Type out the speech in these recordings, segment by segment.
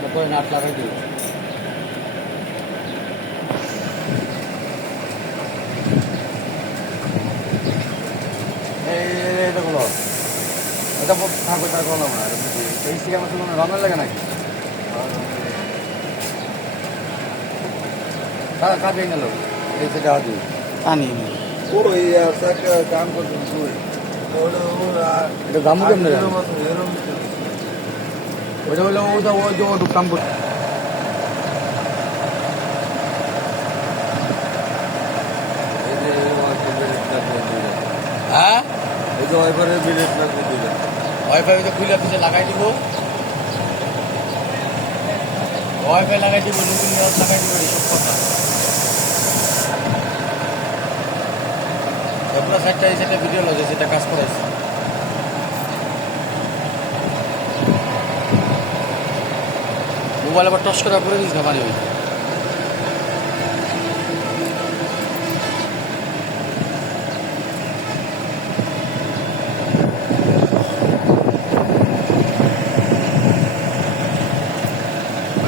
তারপরে নাট লাগাই দেবো। এটা বলো, এটা থাকবে তার বললাম না, এই সিগার মতো রঙের লাগে নাকি? কাকে গেল এই সেটা আদি পানি ওই একটা কাম করছেন তুই এটা দাম কেমন? ওইটা হলো ওটা ওই যে ওটুক কাম করছে। হ্যাঁ এই যে ওয়াইফারের বিলেট লাগবে দিলেন ওয়াইফাই তো খুলে পিছিয়ে লাগাই দিব, ওয়াইফাই লাগাই দিব, নতুন নেট লাগাই দিব, সব কথা। আপনার সাইডটা এই সাইডটা ভিডিও লজে সেটা কাজ করাইছে। মোবাইল আবার টস করা পরে দিস না পানি হইতে।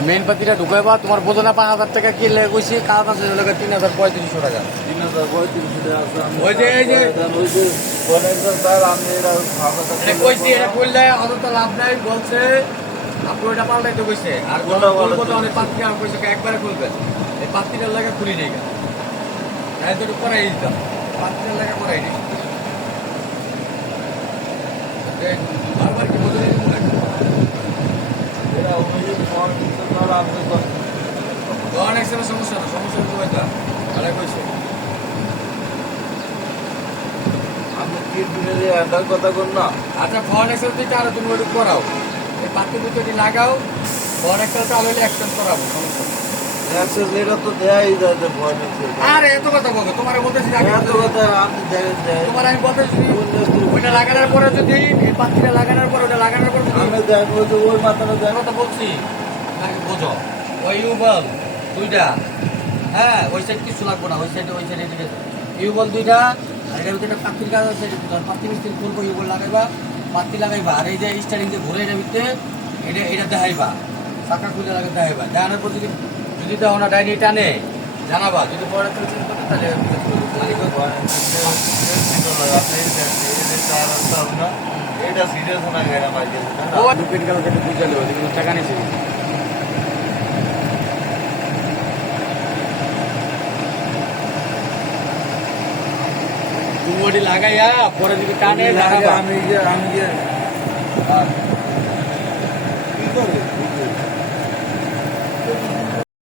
মেইন পাতিটা ঢুকাইবা, তোমার বোঝো না 5,000 টাকা কি লেগে গেছে, কাজ আছে 3,035 টাকা। 3,035 টাকা আছে। ওই যে এই যে ওই যে বলেন স্যার আমি এটা এটা কইছি, এটা করলে অত লাভ নাই বলছে, আপনি ওইটা পাল্টাইতে কইছে। আর বলবো তো অনেক পাত্রী আমার কইছে একবারে খুলবেন, এই পাত্রীটার লাগে খুলি নেই গা, তাই তো করাই দিতাম, পাত্রীটার লাগে করাই নেই। বারবার কি বলে দিতে নাকি এটা অনুযায়ী ফোন স্যার আপনি তো অনেক সমস্যা না, সমস্যা তো এটা ভালো কইছে। আমি কি দিনে যে হ্যান্ডেল কথা কর না আচ্ছা ফোন এক্সেল দিতে আরো তুমি ওইটুকু করাও, এই পাত্রী দুটোটি লাগাও, ফোন এক্সেল চালু হলে এক্সচেঞ্জ করাবো, সমস্যা নেই। অ্যাক্সেস এটা তো দেয়াই যায় যে ফোন আরে এত কথা বলতো, তোমার বলতেছি আগে এত কথা আপনি দেখেন তোমার আমি বলতেছি, ওইটা লাগানোর পরে যদি এই পাত্রীটা লাগানোর পরে ওটা লাগানোর পরে যদি আমি দেখবো যে ওই মাথাটা দেখ কথা বলছি নাকি বোঝো, ওই ইউবল দুইটা, হ্যাঁ ওই সাইড কিছু লাগবো না, ওই সাইডে ঠিক আছে, ইউবল দুইটা, আর এটার ভিতরে একটা পাত্রীর কাজ আছে, পাত্রী মিস্ত্রি খুলবো, ইউবল লাগাইবা, পাত্রী লাগাইবা, আর এই যে স্টারিং যে ঘুরে এটার ভিতরে এটা দেখাইবা, চাকা খুলে লাগে দেখাইবা, দেখানোর পর যদি দেখো না ডাইনি টানে জানাবা, যদি পরে তো চিন্তা করতে তাহলে এটা সিরিয়াস না গেরা ভাই ও দুপিন কালো কেটে বুঝে নেবো, কিন্তু টাকা নিয়েছে। তুমি লাগাইয়া পরে যদি টানে আমি গিয়ে কি করে